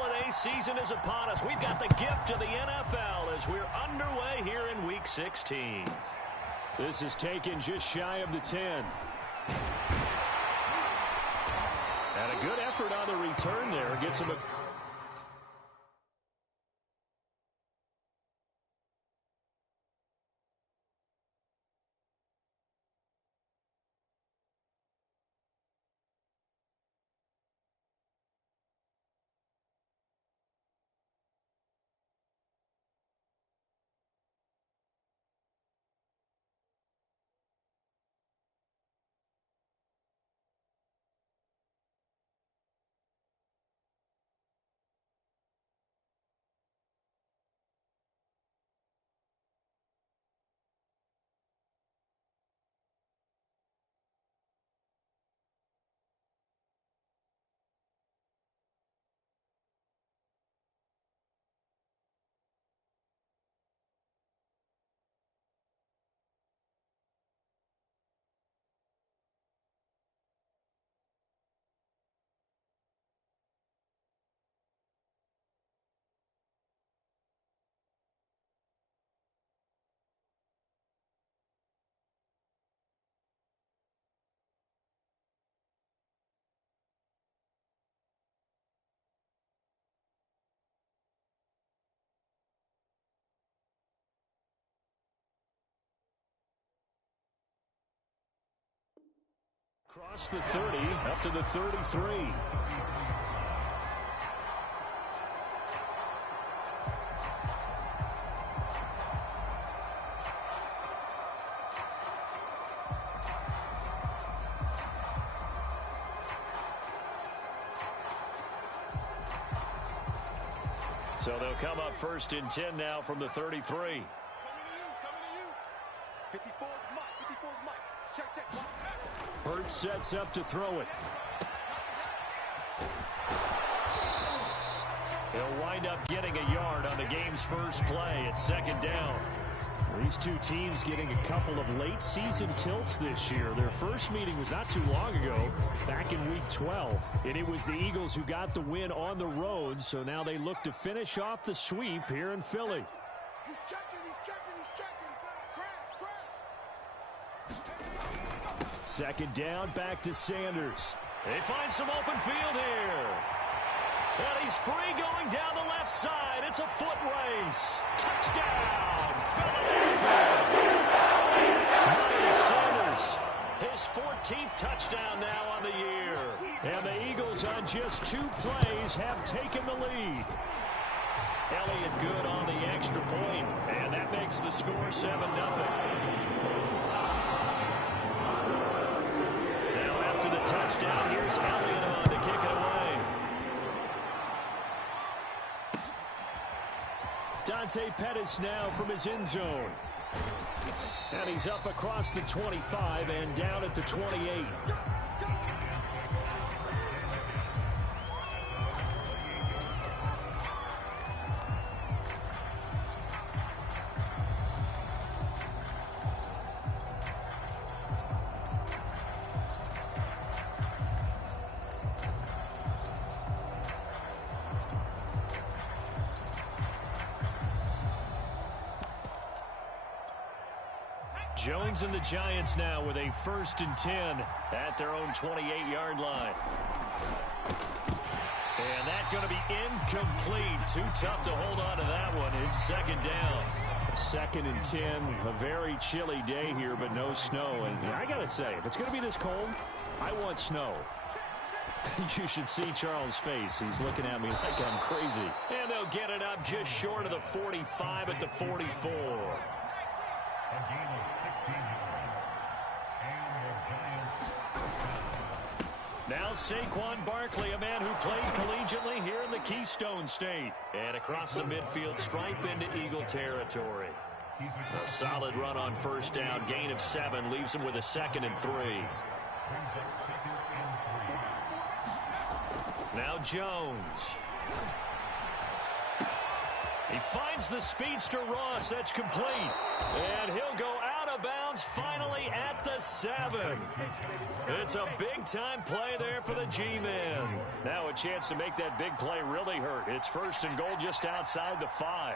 holiday season is upon us. We've got the gift of the NFL as we're underway here in Week 16. This is taken just shy of the 10. And a good effort on the return there. Gets him a... Across the 30, up to the 33. So they'll come up first and 10 now from the 33. Coming to you. 54's Mike. Check. Hurts sets up to throw it. He'll wind up getting a yard on the game's first play at second down. These two teams getting a couple of late season tilts this year. Their first meeting was not too long ago, back in Week 12. And it was the Eagles who got the win on the road, so now they look to finish off the sweep here in Philly. He's checking. Second down, back to Sanders. They find some open field here. And he's free going down the left side. It's a foot race. Touchdown, Philadelphia. Miles Sanders, his 14th touchdown now on the year. And the Eagles on just 2 plays have taken the lead. Elliott good on the extra point, and that makes the score 7-0. To the touchdown, here's Elliott on to kick it away. Dante Pettis now from his end zone. And he's up across the 25 and down at the 28. Jones and the Giants now with a 1st and 10 at their own 28-yard line. And that's going to be incomplete. Too tough to hold on to that one. It's second down. 2nd and 10. A very chilly day here, but no snow. And I got to say, if it's going to be this cold, I want snow. You should see Charles' face. He's looking at me like I'm crazy. And they'll get it up just short of the 45 at the 44. Now Saquon Barkley, a man who played collegiately here in the Keystone State. And across the midfield stripe into Eagle territory. A solid run on first down. Gain of 7 leaves him with a 2nd and 3. Now Jones. He finds the speedster Ross. That's complete. And he'll go out of bounds downs finally at the 7. It's a big-time play there for the G-men. Now a chance to make that big play really hurt. It's 1st and goal just outside the 5.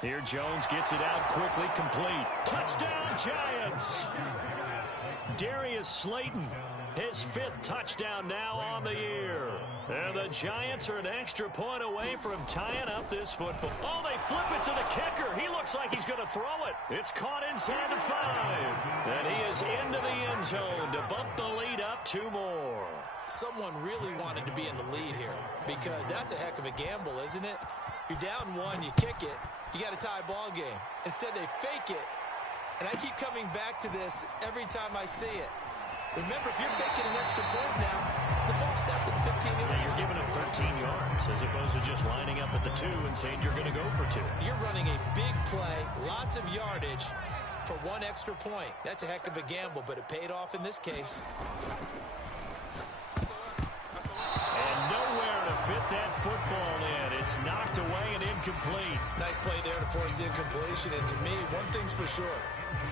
Here Jones gets it out quickly, complete. Touchdown, Giants! Darius Slayton, his 5th touchdown now on the year. And the Giants are an extra point away from tying up this football. Oh, they flip it to the kicker. He looks like he's going to throw it. It's caught inside the 5. And he is into the end zone to bump the lead up 2 more. Someone really wanted to be in the lead here because that's a heck of a gamble, isn't it? You're down 1, you kick it, you got a tie ball game. Instead, they fake it. And I keep coming back to this every time I see it. Remember, if you're taking an extra point now, the ball's snapped at the 15-yard line. You're giving up 13 yards as opposed to just lining up at the 2 and saying you're going to go for 2. You're running a big play, lots of yardage for 1 extra point. That's a heck of a gamble, but it paid off in this case. And nowhere to fit that football in. It's knocked away and incomplete. Nice play there to force the incompletion. And to me, one thing's for sure.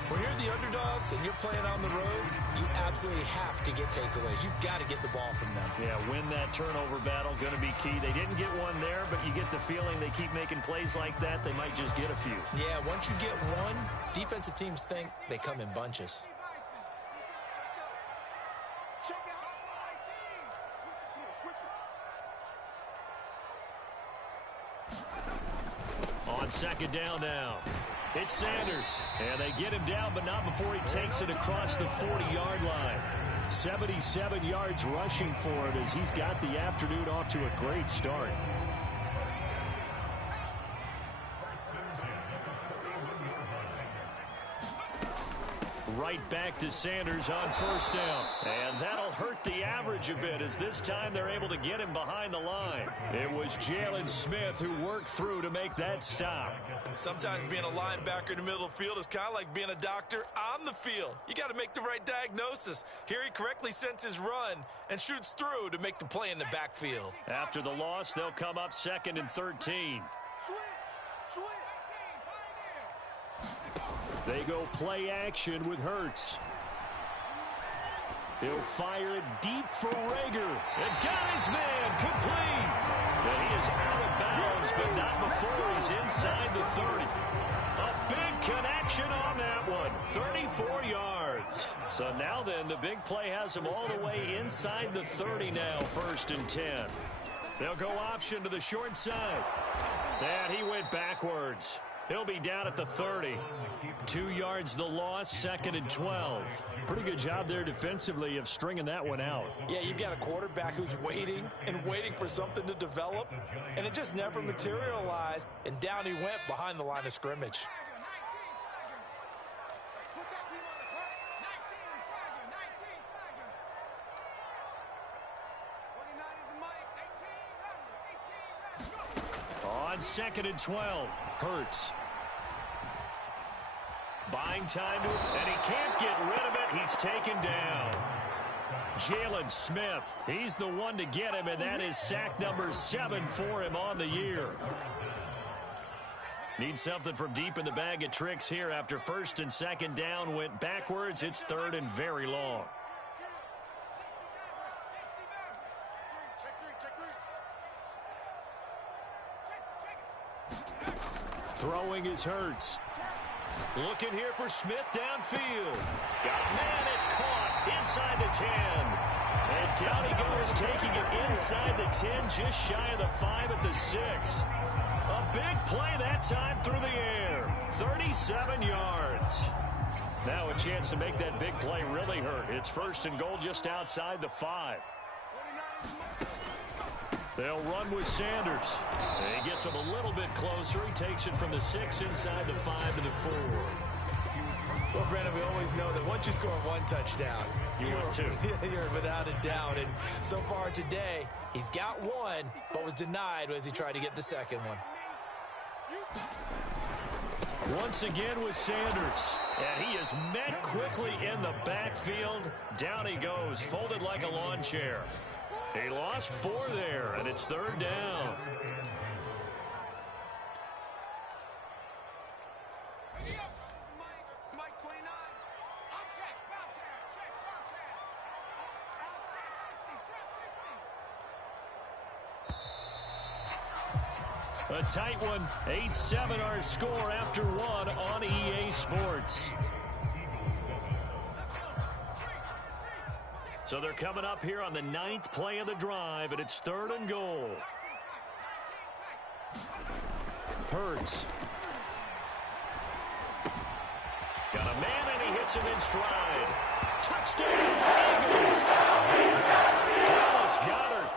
When you're the underdogs and you're playing on the road, you absolutely have to get takeaways. You've got to get the ball from them. Yeah, win that turnover battle, going to be key. They didn't get one there, but you get the feeling they keep making plays like that, they might just get a few. Yeah, once you get one, defensive teams think they come in bunches. On 2nd down now. It's Sanders. And they get him down, but not before he takes it across the 40-yard line. 77 yards rushing for it as he's got the afternoon off to a great start. Right back to Sanders on 1st down. And that'll hurt the average a bit as this time they're able to get him behind the line. It was Jalen Smith who worked through to make that stop. Sometimes being a linebacker in the middle of the field is kind of like being a doctor on the field. You got to make the right diagnosis. Here he correctly sends his run and shoots through to make the play in the backfield. After the loss, they'll come up 2nd and 13. They go play action with Hurts. He'll fire it deep for Rager. And got his man complete. And he is out of bounds, but not before he's inside the 30. A big connection on that one. 34 yards. So now then, the big play has him all the way inside the 30 now, 1st and 10. They'll go option to the short side. And he went backwards. He'll be down at the 30. 2 yards the loss, 2nd and 12. Pretty good job there defensively of stringing that one out. Yeah, you've got a quarterback who's waiting and waiting for something to develop, and it just never materialized, and down he went behind the line of scrimmage. On 2nd and 12, Hurts. Buying time to it, and he can't get rid of it. He's taken down. Jalen Smith, he's the one to get him, and that is sack number 7 for him on the year. Need something from deep in the bag of tricks here after 1st and 2nd down went backwards. It's 3rd and very long. Throwing is Hurts. Looking here for Smith downfield. Got a man, it's caught inside the 10. And down he goes, taking it inside the 10, just shy of the 5 at the 6. A big play that time through the air. 37 yards. Now a chance to make that big play really hurt. It's 1st and goal just outside the 5. They'll run with Sanders. He gets him a little bit closer. He takes it from the 6 inside the 5 to the 4. Well, Brandon, we always know that once you score 1 touchdown, you're without a doubt. And so far today, he's got 1, but was denied as he tried to get the 2nd one. Once again with Sanders. And he is met quickly in the backfield. Down he goes, folded like a lawn chair. He lost 4 there, and it's 3rd down. A tight one, 8-7 our score after 1 on EA Sports. So they're coming up here on the 9th play of the drive, and it's 3rd and goal. Hurts. Got a man, and he hits him in stride. Touchdown, Eagles! Dallas Goedert,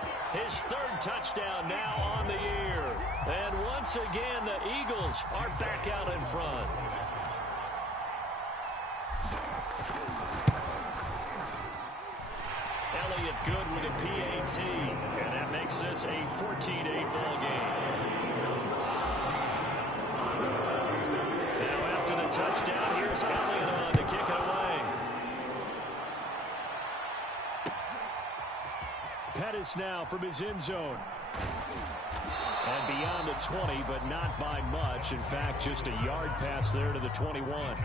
his 3rd touchdown now on the year. And once again, the Eagles are back out in front. Elliott good with a PAT, and that makes this a 14-8 ball game. Now after the touchdown, here's Elliott on to kick it away. Pettis now from his end zone. And beyond the 20, but not by much. In fact, just a yard pass there to the 21.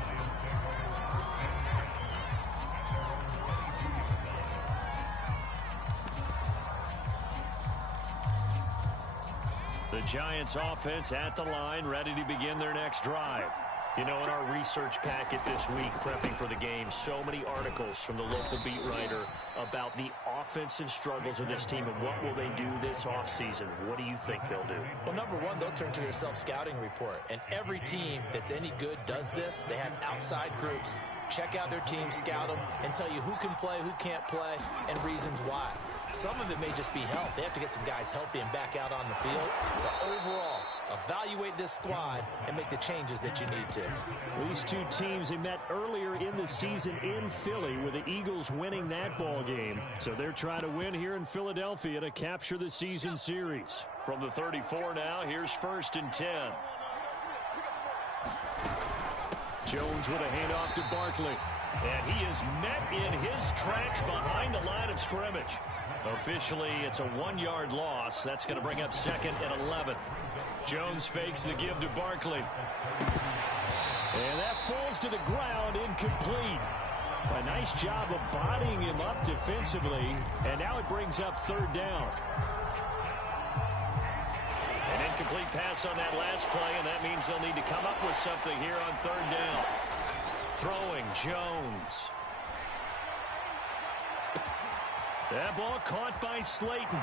The Giants offense at the line, ready to begin their next drive. You know, in our research packet this week, prepping for the game, so many articles from the local beat writer about the offensive struggles of this team and what will they do this offseason. What do you think they'll do? Well, number one, they'll turn to their self-scouting report. And every team that's any good does this. They have outside groups. Check out their team, scout them, and tell you who can play, who can't play, and reasons why. Some of it may just be health. They have to get some guys healthy and back out on the field. But overall, evaluate this squad and make the changes that you need to. These two teams, they met earlier in the season in Philly with the Eagles winning that ball game. So they're trying to win here in Philadelphia to capture the season series. From the 34 now, here's 1st and 10. Jones with a handoff to Barkley. And he is met in his tracks behind the line of scrimmage. Officially, it's a 1-yard loss. That's going to bring up 2nd and 11. Jones fakes the give to Barkley. And that falls to the ground, incomplete. A nice job of bodying him up defensively. And now it brings up 3rd down. An incomplete pass on that last play, and that means they'll need to come up with something here on 3rd down. Throwing Jones. That ball caught by Slayton.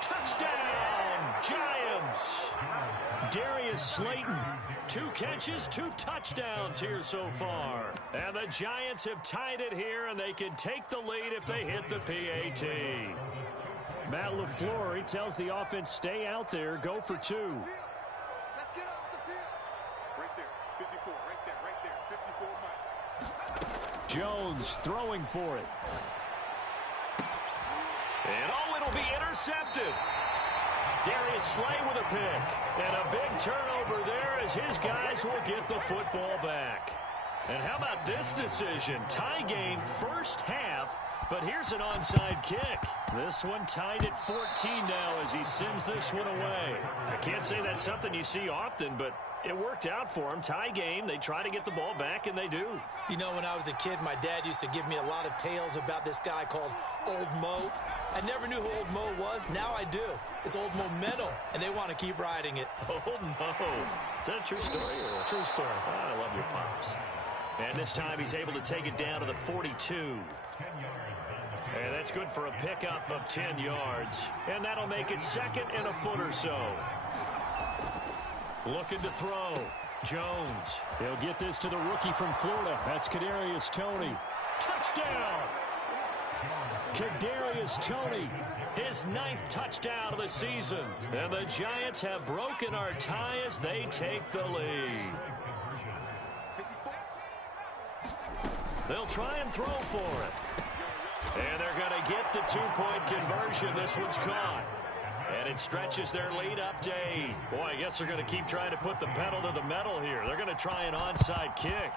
Touchdown, Giants. Darius Slayton, 2 catches, 2 touchdowns here so far. And the Giants have tied it here, and they can take the lead if they hit the PAT. Matt LaFleur, he tells the offense, stay out there, go for 2. Let's get off the field. Right there, 54, right there, 54 Mike. Jones throwing for it. And oh, it'll be intercepted. Darius Slay with a pick. And a big turnover there as his guys will get the football back. And how about this decision? Tie game first half, but here's an onside kick. This one tied at 14 now as he sends this one away. I can't say that's something you see often, but it worked out for him. Tie game, they try to get the ball back, and they do. You know, when I was a kid, my dad used to give me a lot of tales about this guy called Old Mo. I never knew who Old Mo was. Now I do. It's Old Momentum, and they want to keep riding it. Old Mo. Is that a true story? Or? True story. I love your pops. And this time he's able to take it down to the 42. And that's good for a pickup of 10 yards. And that'll make it 2nd and a foot or so. Looking to throw. Jones. He'll get this to the rookie from Florida. That's Kadarius Toney. Touchdown! Kadarius Toney, his 9th touchdown of the season. And the Giants have broken our tie as they take the lead. They'll try and throw for it. And they're going to get the 2-point conversion. This one's caught. And it stretches their lead up to 8. Boy, I guess they're going to keep trying to put the pedal to the metal here. They're going to try an onside kick.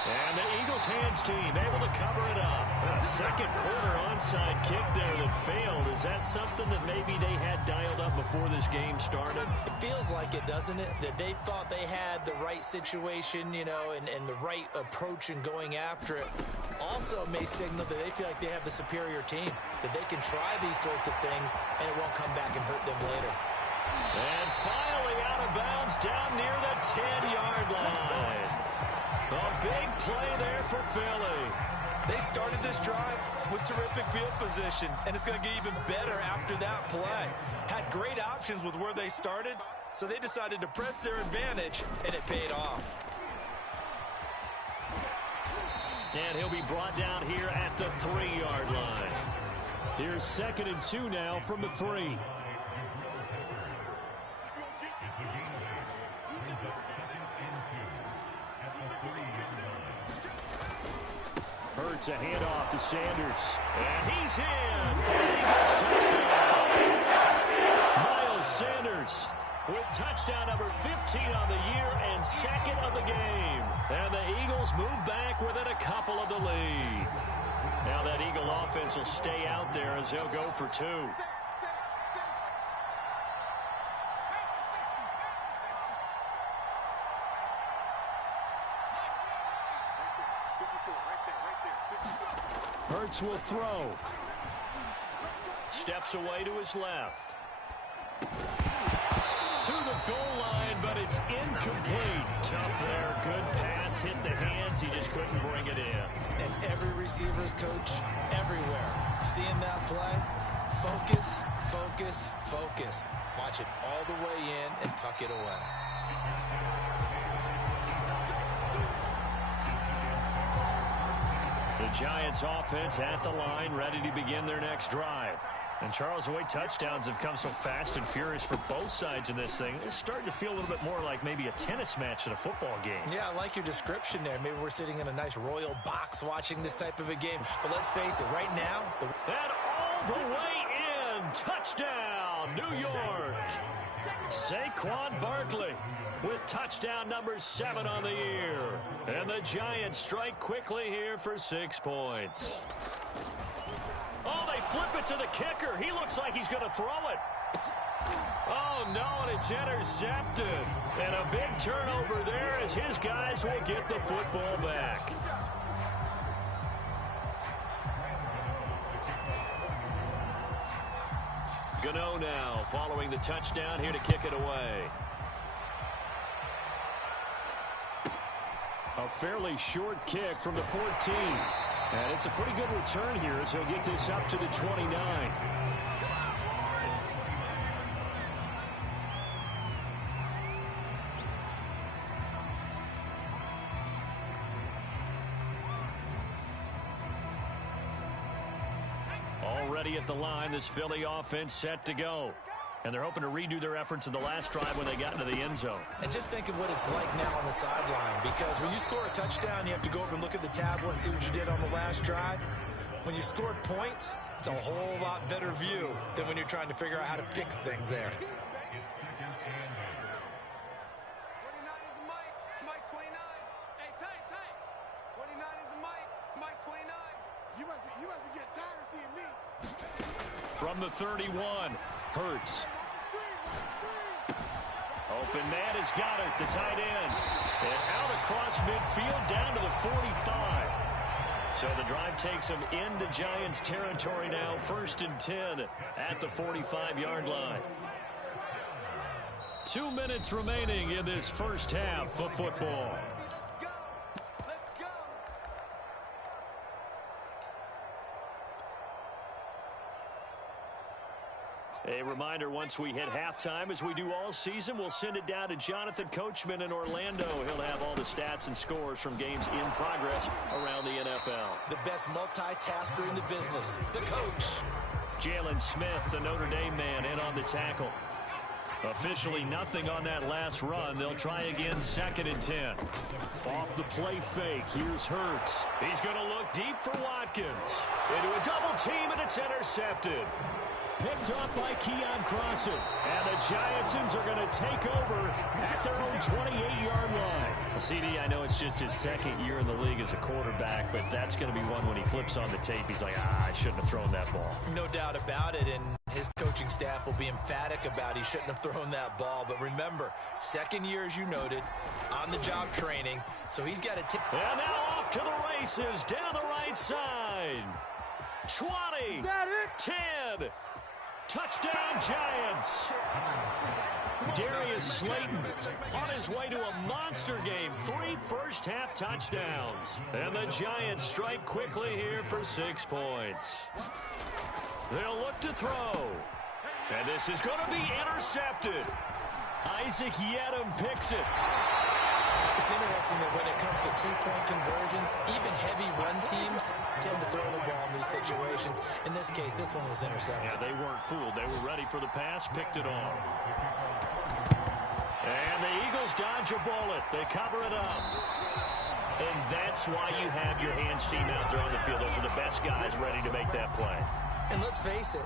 And the Eagles hands team able to cover it up. A second quarter onside kick there that failed. Is that something that maybe they had dialed up before this game started? It feels like it, doesn't it? That they thought they had the right situation, you know, and the right approach in going after it. Also may signal that they feel like they have the superior team, that they can try these sorts of things and it won't come back and hurt them later. And finally out of bounds down near the 10-yard line. A big play there for Philly. They started this drive with terrific field position, and it's going to get even better after that play. Had great options with where they started, so they decided to press their advantage, and it paid off. And he'll be brought down here at the 3-yard line. Here's 2nd and 2 now from the 3. Hurts a handoff to Sanders. And he's in for the Eagles touchdown. Miles Sanders with touchdown number 15 on the year and 2nd of the game. And the Eagles move back within a couple of the lead. Now that Eagle offense will stay out there as they'll go for 2. Hurts will throw. Steps away to his left. To the goal line, but it's incomplete. Tough there. Good pass. Hit the hands. He just couldn't bring it in. And every receiver's coach everywhere. Seeing that play, focus, focus, focus. Watch it all the way in and tuck it away. The Giants offense at the line, ready to begin their next drive. And Charles, the way touchdowns have come so fast and furious for both sides in this thing, it's starting to feel a little bit more like maybe a tennis match than a football game. Yeah, I like your description there. Maybe we're sitting in a nice royal box watching this type of a game. But let's face it, right now... And all the way in! Touchdown, New York! Saquon Barkley with touchdown number 7 on the year. And the Giants strike quickly here for 6 points. Oh, they flip it to the kicker. He looks like he's going to throw it. Oh, no, and it's intercepted. And a big turnover there as his guys will get the football back. Gano now following the touchdown here to kick it away. A fairly short kick from the 14. And it's a pretty good return here as he'll get this up to the 29. Already at the line, this Philly offense set to go. And they're hoping to redo their efforts in the last drive when they got into the end zone. And just think of what it's like now on the sideline, because when you score a touchdown, you have to go over and look at the tablet and see what you did on the last drive. When you scored points, it's a whole lot better view than when you're trying to figure out how to fix things there. 29 is the Mike, Mike 29. Hey, tight. 29 is the Mike, Mike 29. You must be getting tired of seeing me. From the 31, Hurts. Open man has got it, the tight end. And out across midfield down to the 45. So the drive takes him into Giants territory now. 1st and 10 at the 45-yard line. 2 minutes remaining in this first half of football. A reminder, once we hit halftime, as we do all season, we'll send it down to Jonathan Coachman in Orlando. He'll have all the stats and scores from games in progress around the NFL. The best multitasker in the business, the coach. Jalen Smith, the Notre Dame man, in on the tackle. Officially nothing on that last run. They'll try again, 2nd and 10. Off the play fake, here's Hurts. He's going to look deep for Watkins. Into a double team, and it's intercepted. Picked off by Keon Crossan. And the Giantsons are going to take over at their own 28-yard line. CD, I know it's just his second year in the league as a quarterback, but that's going to be one when he flips on the tape. He's like, I shouldn't have thrown that ball. No doubt about it, and his coaching staff will be emphatic about he shouldn't have thrown that ball. But remember, second year, as you noted, on-the-job training, so he's got to take. And now off to the races, down the right side. 20, 10, touchdown Giants. Darius Slayton on his way to a monster game. 3 first-half touchdowns. And the Giants strike quickly here for 6 points. They'll look to throw. And this is going to be intercepted. Isaac Yedem picks it. It's interesting that when it comes to two-point conversions, even heavy run teams tend to throw the ball in these situations. In this case, this one was intercepted. Yeah, they weren't fooled. They were ready for the pass, picked it off. And the Eagles dodge a bullet. They cover it up. And that's why you have your hands team out there on the field. Those are the best guys ready to make that play. And let's face it,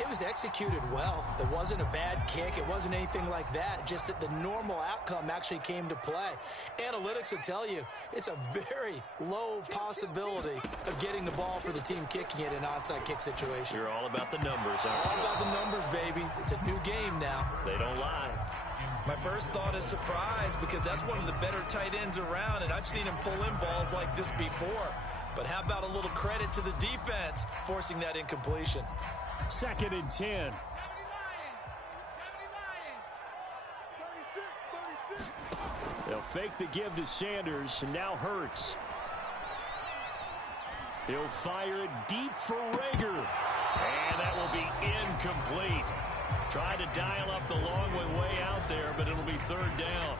it was executed well. It wasn't a bad kick. It wasn't anything like that. Just that the normal outcome actually came to play. Analytics will tell you it's a very low possibility of getting the ball for the team kicking it in an onside kick situation. You're all about the numbers, huh? All about the numbers, baby. It's a new game now. They don't lie. My first thought is surprise because that's one of the better tight ends around, and I've seen him pull in balls like this before. But how about a little credit to the defense forcing that incompletion? 2nd and 10. 36. They'll fake the give to Sanders, and now Hurts. He'll fire it deep for Rager. And that will be incomplete. Tried to dial up the long way out there, but it'll be 3rd down.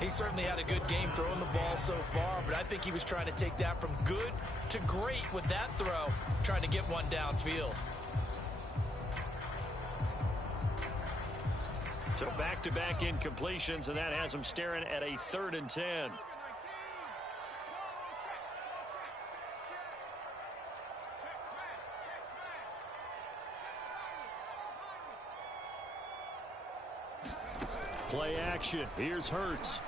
He certainly had a good game throwing the ball so far, but I think he was trying to take that from good to great with that throw, trying to get one downfield. So back-to-back incompletions, and that has him staring at a 3rd and 10. Play action. Here's Hurts.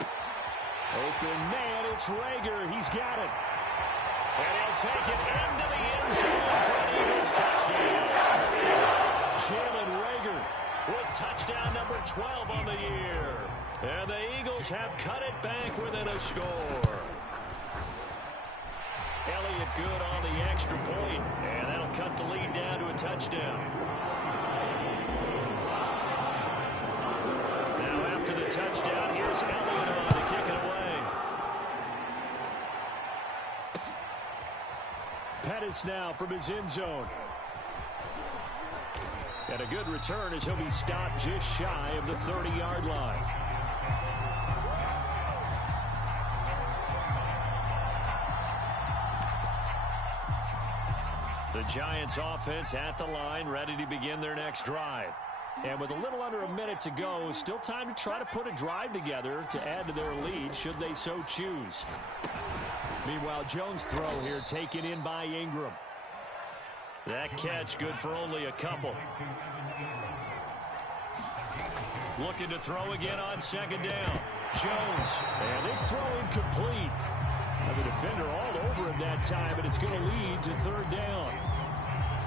Open man, it's Rager. He's got it. And he'll take it into the end zone for an Eagles touchdown. Jalen Rager with touchdown number 12 on the year. And the Eagles have cut it back within a score. Elliott good on the extra point, and that'll cut the lead down to a touchdown. Now after the touchdown, here's Elliott on to kick it away. Pettis now from his end zone. And a good return as he'll be stopped just shy of the 30-yard line. The Giants offense at the line, ready to begin their next drive. And with a little under a minute to go, still time to try to put a drive together to add to their lead should they so choose. Meanwhile, Jones' throw here taken in by Ingram. That catch good for only a couple. Looking to throw again on 2nd down. Jones. And this throw incomplete. And the defender all over him that time, but it's going to lead to 3rd down.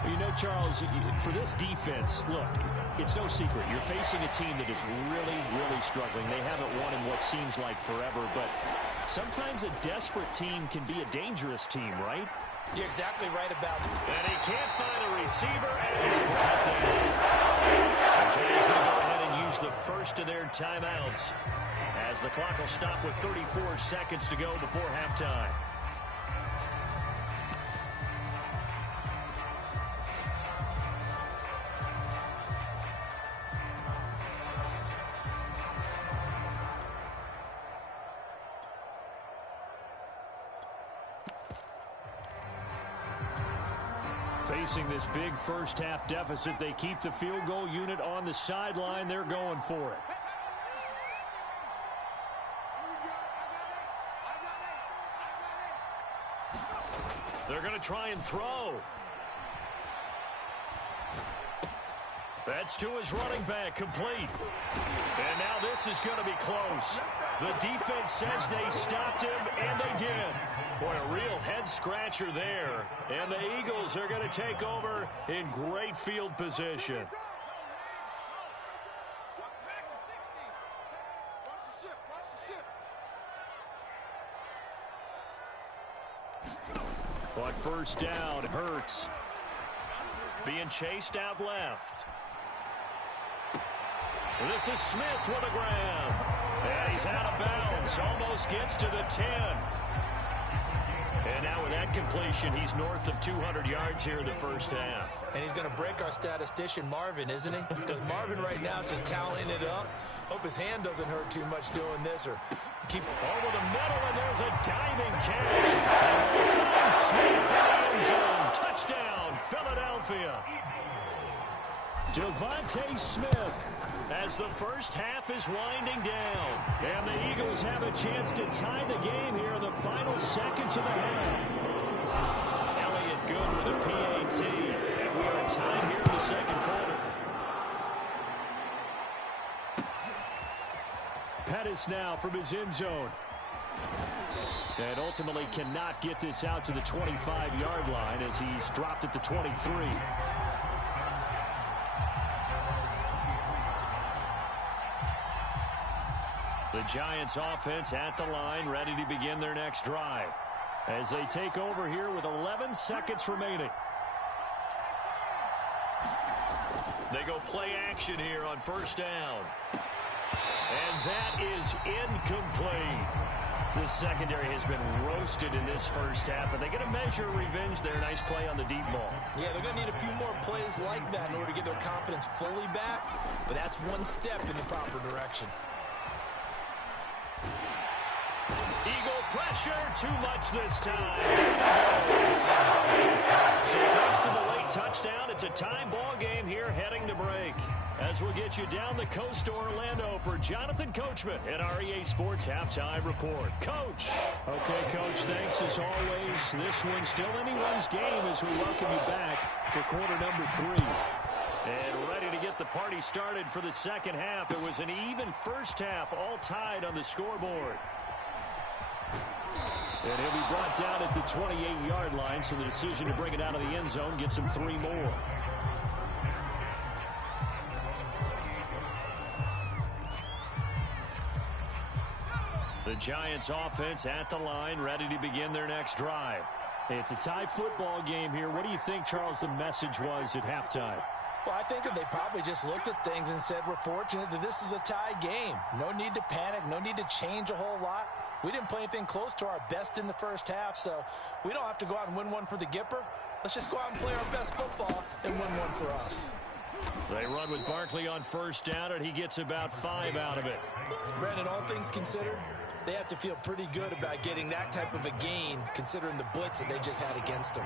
You know, Charles, for this defense, look, it's no secret. You're facing a team that is really, really struggling. They haven't won in what seems like forever, but sometimes a desperate team can be a dangerous team, right? You're exactly right about it. And he can't find a receiver, and it's brought down. The Giants going to go ahead and use the first of their timeouts as the clock will stop with 34 seconds to go before halftime. Facing this big first-half deficit, they keep the field goal unit on the sideline. They're going for it. They're going to try and throw. That's to his running back, complete. And now this is going to be close. The defense says they stopped him, and they did. Boy, a real head-scratcher there. And the Eagles are going to take over in great field position. On first down, Hurts being chased out left. This is Smith with a grab. And he's out of bounds. Almost gets to the 10. And now with that completion, he's north of 200 yards here in the first half. And he's going to break our statistician, Marvin, isn't he? Because Marvin right now is just tallying it up. Hope his hand doesn't hurt too much doing this or keep over the middle, and there's a diving catch. And finds Smith in the end zone. Touchdown, Philadelphia. Devontae Smith as the first half is winding down. And the Eagles have a chance to tie the game here in the final seconds of the half. Elliott good with a PAT. And we are tied here in the second quarter. Pettis now from his end zone. And ultimately cannot get this out to the 25-yard line as he's dropped at the 23. The Giants offense at the line, ready to begin their next drive as they take over here with 11 seconds remaining. They go play action here on first down. And that is incomplete. The secondary has been roasted in this first half, but they get a measure of revenge there. Nice play on the deep ball. Yeah, they're going to need a few more plays like that in order to get their confidence fully back, but that's one step in the proper direction. Eagle pressure, too much this time. So thanks to the late touchdown, it's a tie ball game here heading to break. As we'll get you down the coast to Orlando for Jonathan Coachman at our EA Sports Halftime Report. Coach. Okay, Coach, thanks as always. This one's still anyone's game as we welcome you back for quarter number 3. And ready to get the party started for the second half. It was an even first half, all tied on the scoreboard. And he'll be brought down at the 28-yard line, so the decision to bring it out of the end zone gets him 3 more. The Giants offense at the line, ready to begin their next drive. It's a tie football game here. What do you think, Charles, the message was at halftime? Well, I think that they probably just looked at things and said, we're fortunate that this is a tie game. No need to panic, no need to change a whole lot. We didn't play anything close to our best in the first half, so we don't have to go out and win one for the Gipper. Let's just go out and play our best football and win one for us. They run with Barkley on first down, and he gets about 5 out of it. Brandon, all things considered, they have to feel pretty good about getting that type of a gain, considering the blitz that they just had against them.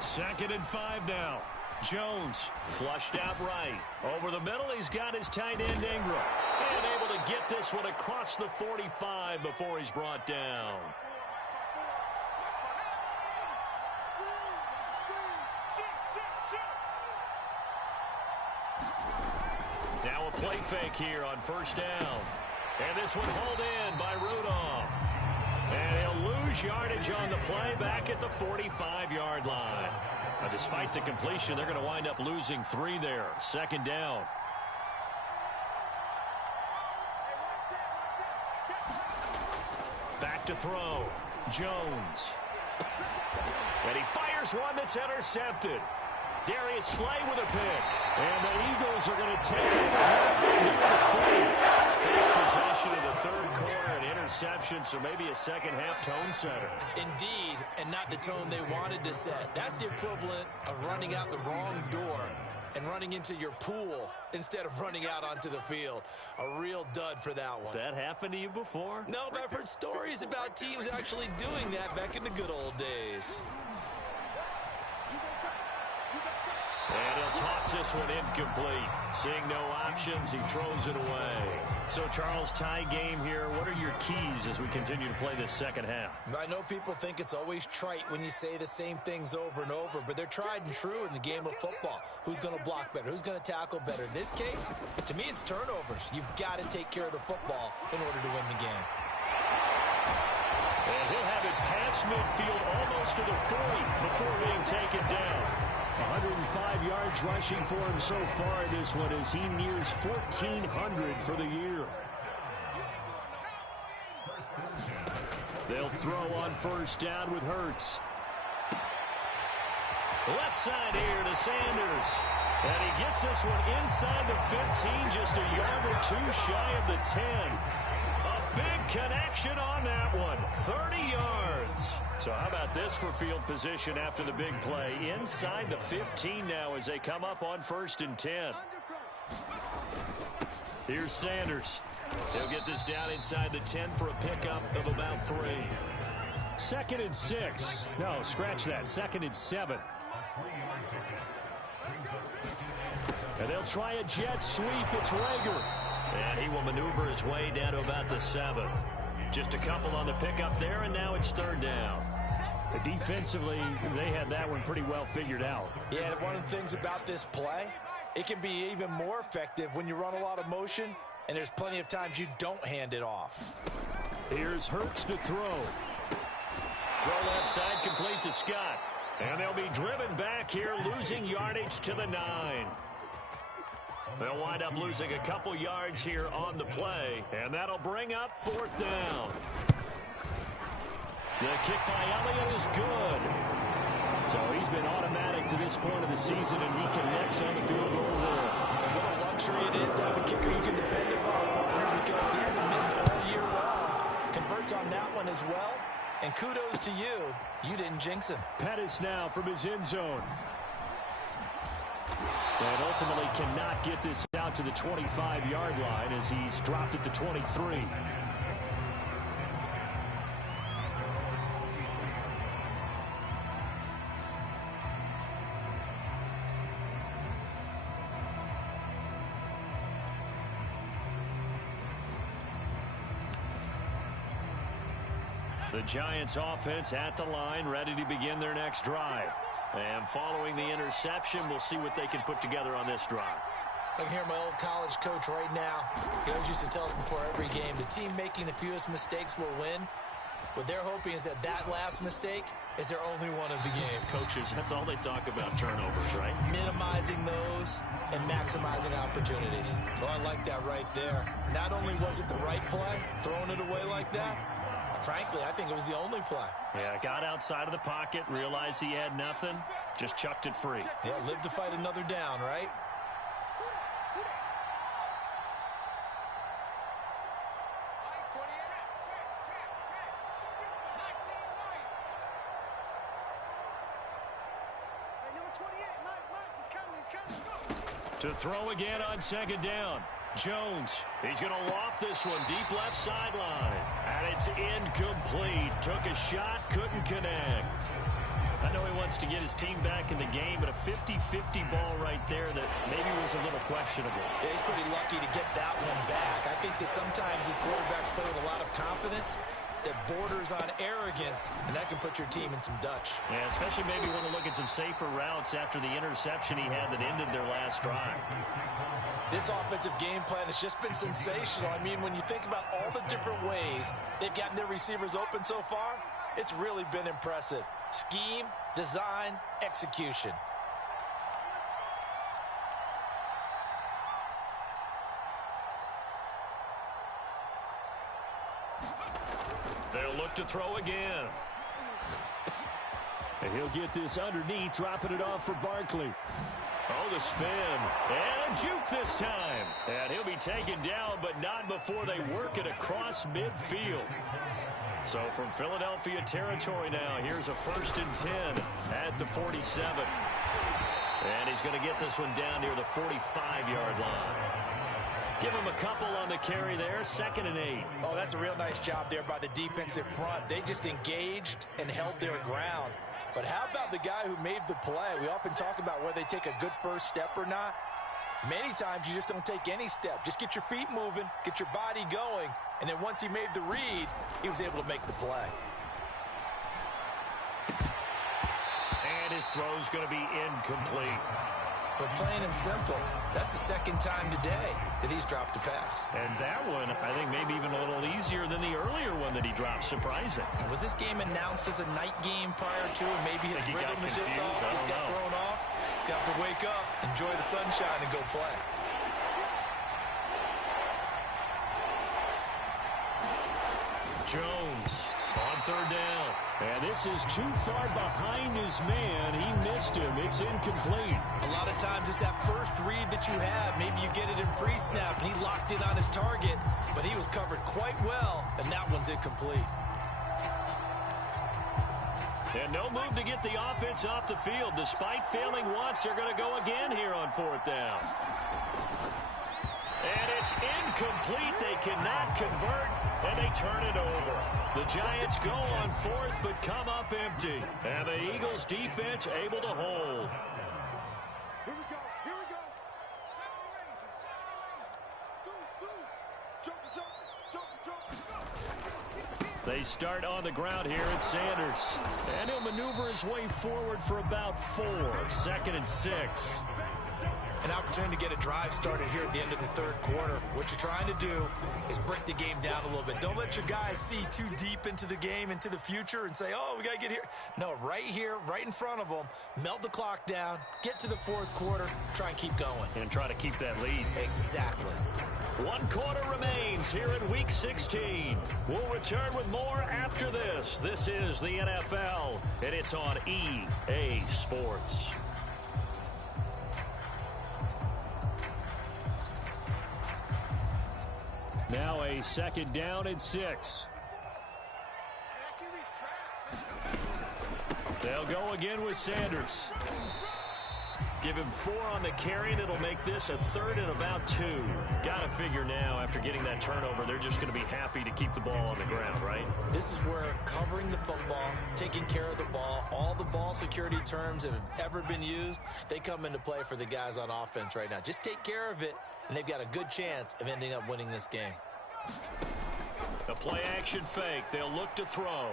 2nd and 5 now. Jones flushed out right. Over the middle, he's got his tight end Ingram. And able to get this one across the 45 before he's brought down. Now a play fake here on first down. And this one hauled in by Rudolph. And he'll lose yardage on the play back at the 45-yard line. Now, despite the completion, they're going to wind up losing 3 there. 2nd down. Back to throw. Jones. And he fires one that's intercepted. Darius Slay with a pick. And the Eagles are going to take over near the 40. First possession of the 3rd quarter, an interception, so maybe a second half tone setter. Indeed, and not the tone they wanted to set. That's the equivalent of running out the wrong door and running into your pool instead of running out onto the field. A real dud for that one. Has that happened to you before? No, but I've heard stories about teams actually doing that back in the good old days. And he'll toss this one incomplete. Seeing no options, he throws it away. So, Charles, tie game here. What are your keys as we continue to play this second half? I know people think it's always trite when you say the same things over and over, but they're tried and true in the game of football. Who's going to block better? Who's going to tackle better? In this case, to me, it's turnovers. You've got to take care of the football in order to win the game. And he'll have it past midfield almost to the 40 before being taken down. 105 yards rushing for him so far this one as he nears 1,400 for the year. They'll throw on first down with Hurts. Left side here to Sanders. And he gets this one inside the 15, just a yard or two shy of the 10. A big connection on that one. 30 yards. So how about this for field position after the big play? Inside the 15 now as they come up on 1st and 10. Here's Sanders. He'll get this down inside the 10 for a pickup of about 3. 2nd and 6. No, scratch that. 2nd and 7. And they'll try a jet sweep. It's Rager. And he will maneuver his way down to about the 7. Just a couple on the pickup there, and now it's 3rd down. Defensively, they had that one pretty well figured out. Yeah, and one of the things about this play, it can be even more effective when you run a lot of motion, and there's plenty of times you don't hand it off. Here's Hurts to throw. Throw left side, complete to Scott. And they'll be driven back here, losing yardage to the 9. They'll wind up losing a couple yards here on the play, and that'll bring up 4th down. The kick by Elliott is good. So he's been automatic to this point of the season, and he connects on the field goal there. What a luxury it is to have a kicker you can depend upon, because he hasn't missed all year long. Converts on that one as well. And kudos to you. You didn't jinx him. Pettis now from his end zone. And ultimately cannot get this out to the 25-yard line as he's dropped at the 23. The Giants offense at the line, ready to begin their next drive. And following the interception, we'll see what they can put together on this drive. I can hear my old college coach right now. He always used to tell us before every game, the team making the fewest mistakes will win. What they're hoping is that that last mistake is their only one of the game. Coaches, that's all they talk about, turnovers, right? Minimizing those and maximizing opportunities. Well, I like that right there. Not only was it the right play, throwing it away like that, frankly, I think it was the only play. Yeah, got outside of the pocket, realized he had nothing, just chucked it free. Yeah, live to fight another down, right? To throw again on 2nd down. Jones, he's going to loft this one deep left sideline. And it's incomplete. Took a shot, couldn't connect. I know he wants to get his team back in the game, but a 50-50 ball right there that maybe was a little questionable. Yeah, he's pretty lucky to get that one back. I think that sometimes these quarterbacks play with a lot of confidence that borders on arrogance, and that can put your team in some Dutch. Yeah, especially maybe want to look at some safer routes after the interception he had that ended their last drive. This offensive game plan has just been sensational. I mean, when you think about all the different ways they've gotten their receivers open so far, it's really been impressive. Scheme, design, execution. They'll look to throw again. And he'll get this underneath, dropping it off for Barkley. Oh, the spin. And a juke this time. And he'll be taken down, but not before they work it across midfield. So from Philadelphia territory now, here's a 1st and 10 at the 47. And he's going to get this one down near the 45-yard line. Give him a couple on the carry there, 2nd and 8. Oh, that's a real nice job there by the defensive front. They just engaged and held their ground. But how about the guy who made the play? We often talk about whether they take a good first step or not. Many times you just don't take any step. Just get your feet moving, get your body going, and then once he made the read, he was able to make the play. And his throw's going to be incomplete. But plain and simple, that's the second time today that he's dropped a pass. And that one, I think, maybe even a little easier than the earlier one that he dropped. Surprising. Was this game announced as a night game prior to, and maybe his rhythm is just off? He's got thrown off. He's got to wake up, enjoy the sunshine, and go play. Jones on third down. And this is too far behind his man. He missed him. It's incomplete. A lot of times it's that first read that you have. Maybe you get it in pre-snap, and he locked in on his target, but he was covered quite well, and that one's incomplete. And no move to get the offense off the field. Despite failing once, they're going to go again here on fourth down. And it's incomplete. They cannot convert, and they turn it over. The Giants go on fourth, but come up empty. And the Eagles' defense able to hold. Here we go. Here we go. They start on the ground here at Sanders. And he'll maneuver his way forward for about 4. 2nd and 6. An opportunity to get a drive started here at the end of the third quarter. What you're trying to do is break the game down a little bit. Don't let your guys see too deep into the game, into the future, and say, oh, we got to get here. No, right here, right in front of them, melt the clock down, get to the fourth quarter, try and keep going. And try to keep that lead. Exactly. 1 quarter remains here in Week 16. We'll return with more after this. This is the NFL, and it's on EA Sports. Now a 2nd down and 6. They'll go again with Sanders. Give him 4 on the carry, and it'll make this a 3rd and about 2. Got to figure now, after getting that turnover, they're just going to be happy to keep the ball on the ground, right? This is where covering the football, taking care of the ball, all the ball security terms that have ever been used, they come into play for the guys on offense right now. Just take care of it, and they've got a good chance of ending up winning this game. A play-action fake. They'll look to throw.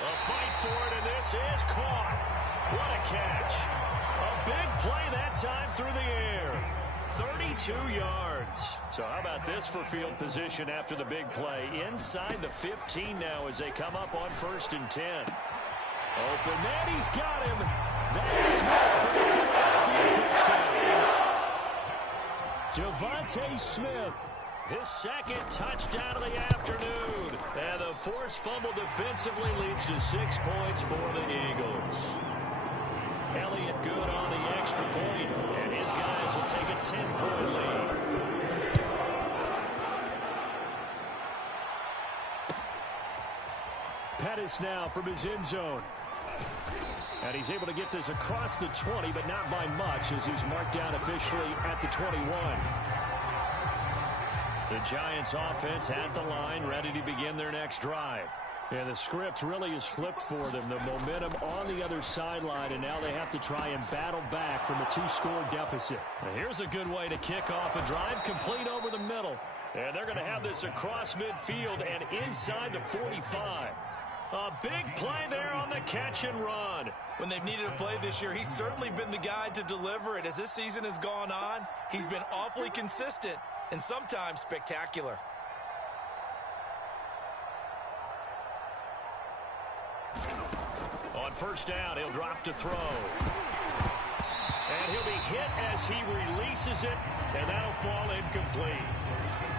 A fight for it, and this is caught. What a catch. A big play that time through the air. 32 yards. So how about this for field position after the big play? Inside the 15 now as they come up on 1st and 10. Open man, he's got him. That's Smith for the Philadelphia touchdown. Devontae Smith. His 2nd touchdown of the afternoon. And the forced fumble defensively leads to 6 points for the Eagles. Elliott good on the extra point, and his guys will take a 10-point lead. Pettis now from his end zone. And he's able to get this across the 20, but not by much, as he's marked down officially at the 21. The Giants offense at the line, ready to begin their next drive. And the script really is flipped for them. The momentum on the other sideline, and now they have to try and battle back from a 2-score deficit. Now here's a good way to kick off a drive, complete over the middle. And they're going to have this across midfield and inside the 45. A big play there on the catch and run. When they've needed a play this year, he's certainly been the guy to deliver it. As this season has gone on, he's been awfully consistent and sometimes spectacular. On 1st down, he'll drop to throw. And he'll be hit as he releases it, and that'll fall incomplete.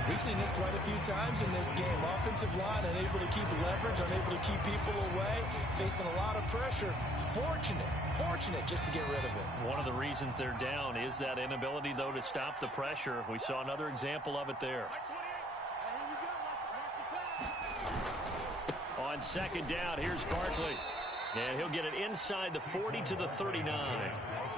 We've seen this quite a few times in this game. Offensive line unable to keep leverage, unable to keep people away, facing a lot of pressure. Fortunate just to get rid of it. One of the reasons they're down is that inability, though, to stop the pressure. We saw another example of it there. On 2nd down, here's Barkley. And he'll get it inside the 40 to the 39.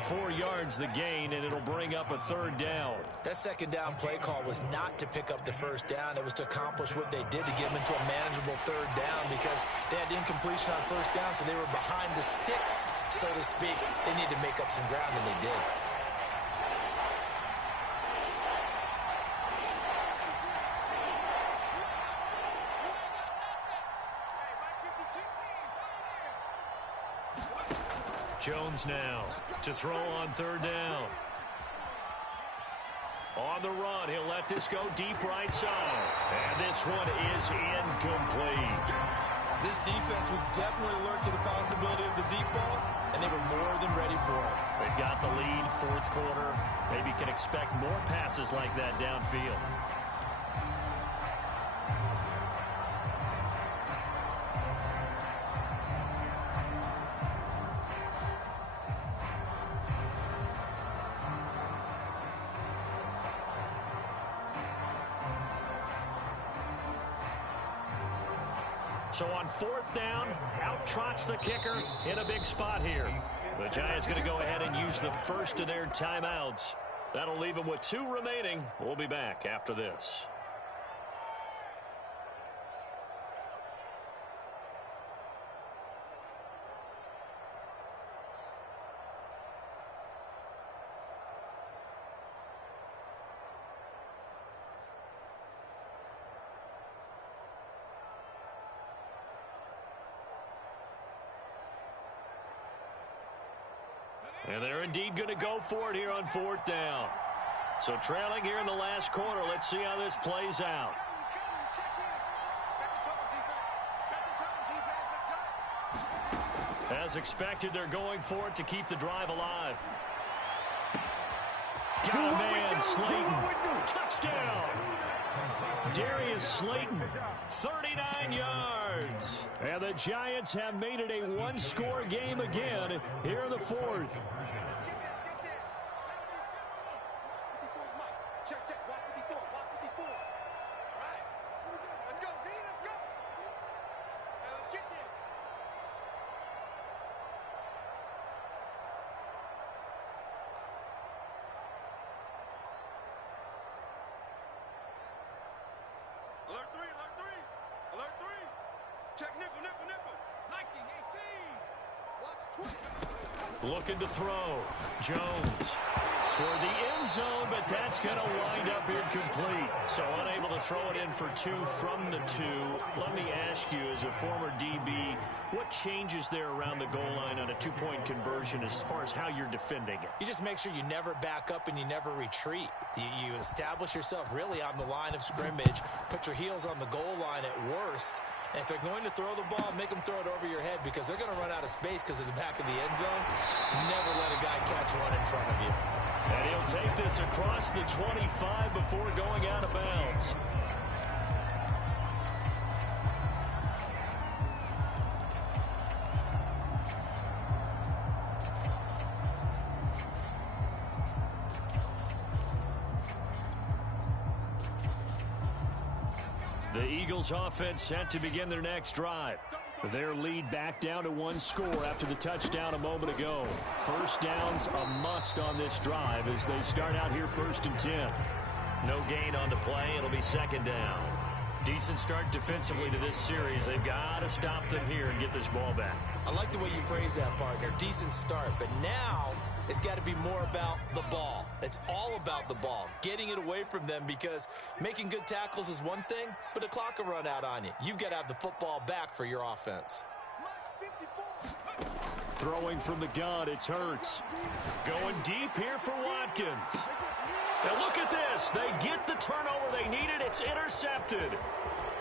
4 yards the gain, and it'll bring up a third down. That second down play call was not to pick up the first down. It was to accomplish what they did to get them into a manageable third down because they had incompletion on first down, so they were behind the sticks, so to speak. They needed to make up some ground, and they did. Jones now to throw on third down. On the run, he'll let this go deep right side. And this one is incomplete. This defense was definitely alert to the possibility of the deep ball, and they were more than ready for it. They've got the lead, fourth quarter. Maybe can expect more passes like that downfield. So on fourth down, out trots the kicker in a big spot here. The Giants going to go ahead and use the first of their timeouts. That'll leave them with 2 remaining. We'll be back after this. And they're indeed going to go for it here on fourth down. So trailing here in the last quarter. Let's see how this plays out. As expected, they're going for it to keep the drive alive. Got a man, Slayton. Touchdown. Darius Slayton, 39 yards. And the Giants have made it a one-score game again here in the fourth. Looking to throw. Jones toward the end zone, but that's going to wind up incomplete. So unable to throw it in for 2 from the 2. Let me ask you, as a former DB, what changes there around the goal line on a 2-point conversion as far as how you're defending it? You just make sure you never back up and you never retreat. You establish yourself really on the line of scrimmage, put your heels on the goal line at worst. And if they're going to throw the ball, make them throw it over your head because they're going to run out of space because of the back of the end zone. Never let a guy catch one in front of you. And he'll take this across the 25 before going out of bounds. The Eagles offense set to begin their next drive. Their lead back down to 1 score after the touchdown a moment ago. First down's a must on this drive as they start out here 1st and 10. No gain on the play. It'll be 2nd down. Decent start defensively to this series. They've got to stop them here and get this ball back. I like the way you phrase that, partner. Decent start. But now it's got to be more about the ball. It's all about the ball. Getting it away from them because making good tackles is one thing, but the clock will run out on you. You've got to have the football back for your offense. Throwing from the gun, it's Hurts. Going deep here for Watkins. Now look at this. They get the turnover they needed. It's intercepted.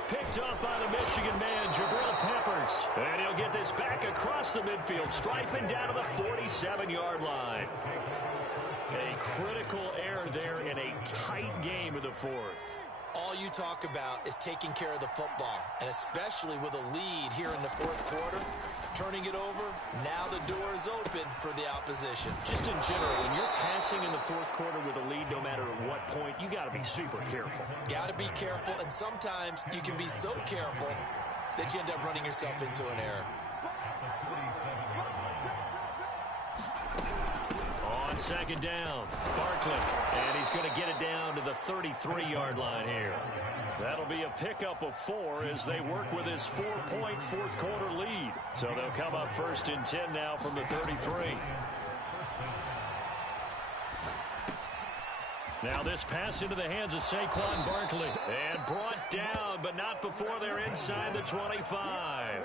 Picked up by the Michigan man, Jabril Peppers. And he'll get this back across the midfield, striping down to the 47-yard line. A critical error there in a tight game in the fourth. All you talk about is taking care of the football, and especially with a lead here in the fourth quarter, turning it over, now the door is open for the opposition. Just in general, when you're passing in the fourth quarter with a lead, no matter at what point, you got to be super careful. Got to be careful, and sometimes you can be so careful that you end up running yourself into an error. On second down, Barkley. And he's going to get it down to the 33-yard line here. That'll be a pickup of 4 as they work with his 4-point fourth-quarter lead. So they'll come up 1st and 10 now from the 33. Now this pass into the hands of Saquon Barkley. And brought down, but not before they're inside the 25.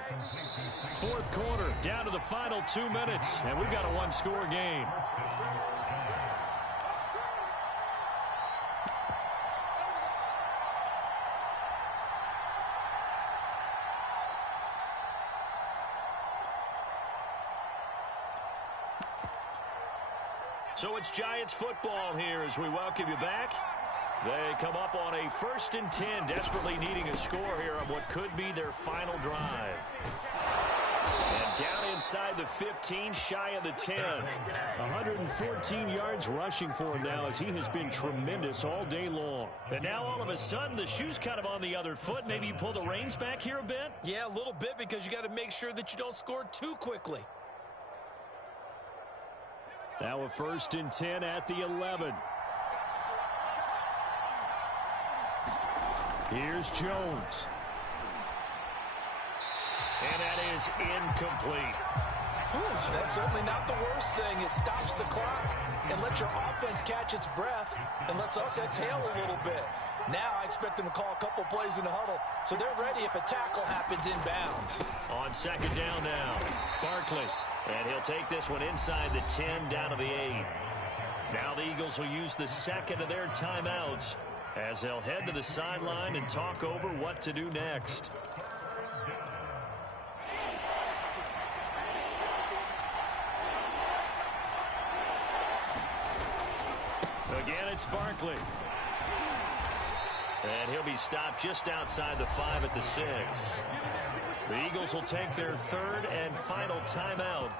Fourth quarter, down to the final 2 minutes. And we've got a one-score game. So it's Giants football here as we welcome you back. They come up on a 1st and 10, desperately needing a score here on what could be their final drive. And down inside the 15, shy of the 10. 114 yards rushing for him now as he has been tremendous all day long. And now all of a sudden the shoe's kind of on the other foot. Maybe you pull the reins back here a bit? Yeah, a little bit because you got to make sure that you don't score too quickly. Now a 1st and 10 at the 11. Here's Jones. And that is incomplete. That's certainly not the worst thing. It stops the clock and lets your offense catch its breath and lets us exhale a little bit. Now I expect them to call a couple plays in the huddle so they're ready if a tackle happens inbounds. On second down now, Barkley. And he'll take this one inside the 10 down to the 8. Now the Eagles will use the second of their timeouts as they'll head to the sideline and talk over what to do next. Again, it's Barkley. And he'll be stopped just outside the 5 at the 6. The Eagles will take their 3rd and final timeout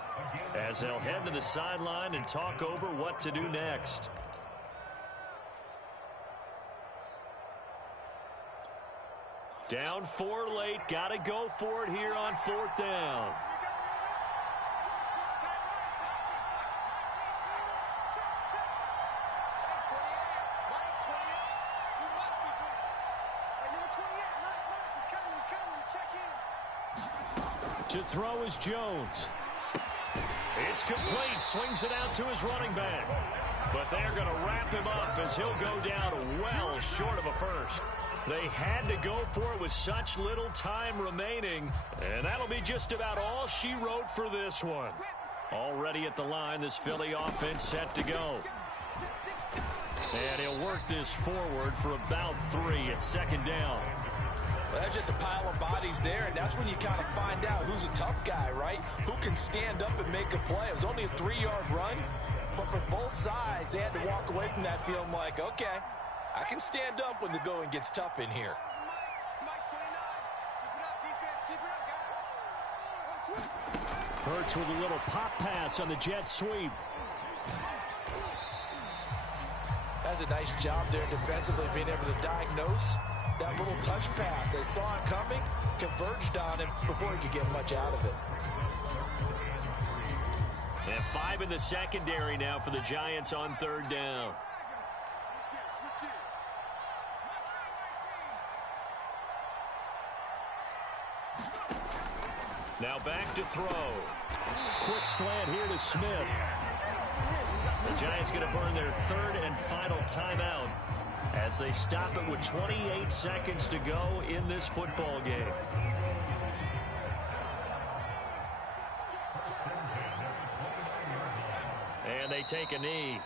as they'll head to the sideline and talk over what to do next. Down 4 late. Got to go for it here on 4th down. To throw is Jones. It's complete. Swings it out to his running back. But they're going to wrap him up as he'll go down well short of a first. They had to go for it with such little time remaining. And that'll be just about all she wrote for this one. Already at the line, this Philly offense set to go. And he'll work this forward for about 3 at second down. Well, that's just a pile of bodies there, and that's when you kind of find out who's a tough guy, right? Who can stand up and make a play. It was only a 3-yard run, but for both sides, they had to walk away from that feeling like, okay, I can stand up when the going gets tough in here. Hurts with a little pop pass on the jet sweep. That's a nice job there defensively, being able to diagnose that little touch pass. They saw it coming, converged on him before he could get much out of it. And 5 in the secondary now for the Giants on 3rd down. Now back to throw. Quick slant here to Smith. The Giants going to burn their 3rd and final timeout as they stop it with 28 seconds to go in this football game. And they take a knee.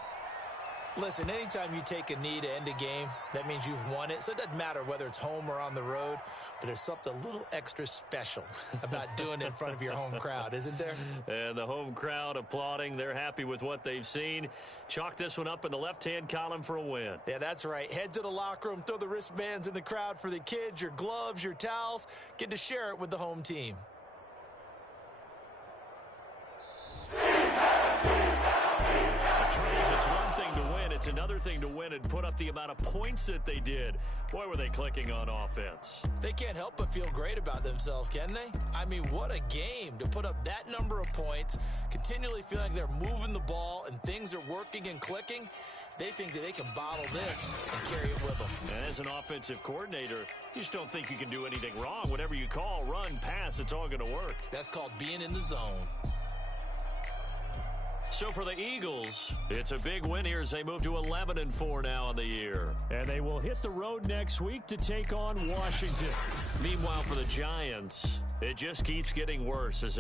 Listen, anytime you take a knee to end a game, that means you've won it. So it doesn't matter whether it's home or on the road, but there's something a little extra special about doing it in front of your home crowd, isn't there? And the home crowd applauding. They're happy with what they've seen. Chalk this one up in the left-hand column for a win. Yeah, that's right. Head to the locker room, throw the wristbands in the crowd for the kids, your gloves, your towels. Get to share it with the home team. it's another thing to win and put up the amount of points that they did. Boy, were they clicking on offense. They can't help but feel great about themselves, can they? I mean, what a game to put up that number of points, continually feel like they're moving the ball and things are working and clicking. They think that they can bottle this and carry it with them. And as an offensive coordinator, you just don't think you can do anything wrong. Whatever you call, run, pass, it's all going to work. That's called being in the zone. So for the Eagles, it's a big win here as they move to 11-4 now on the year. And they will hit the road next week to take on Washington. Meanwhile, for the Giants, it just keeps getting worse as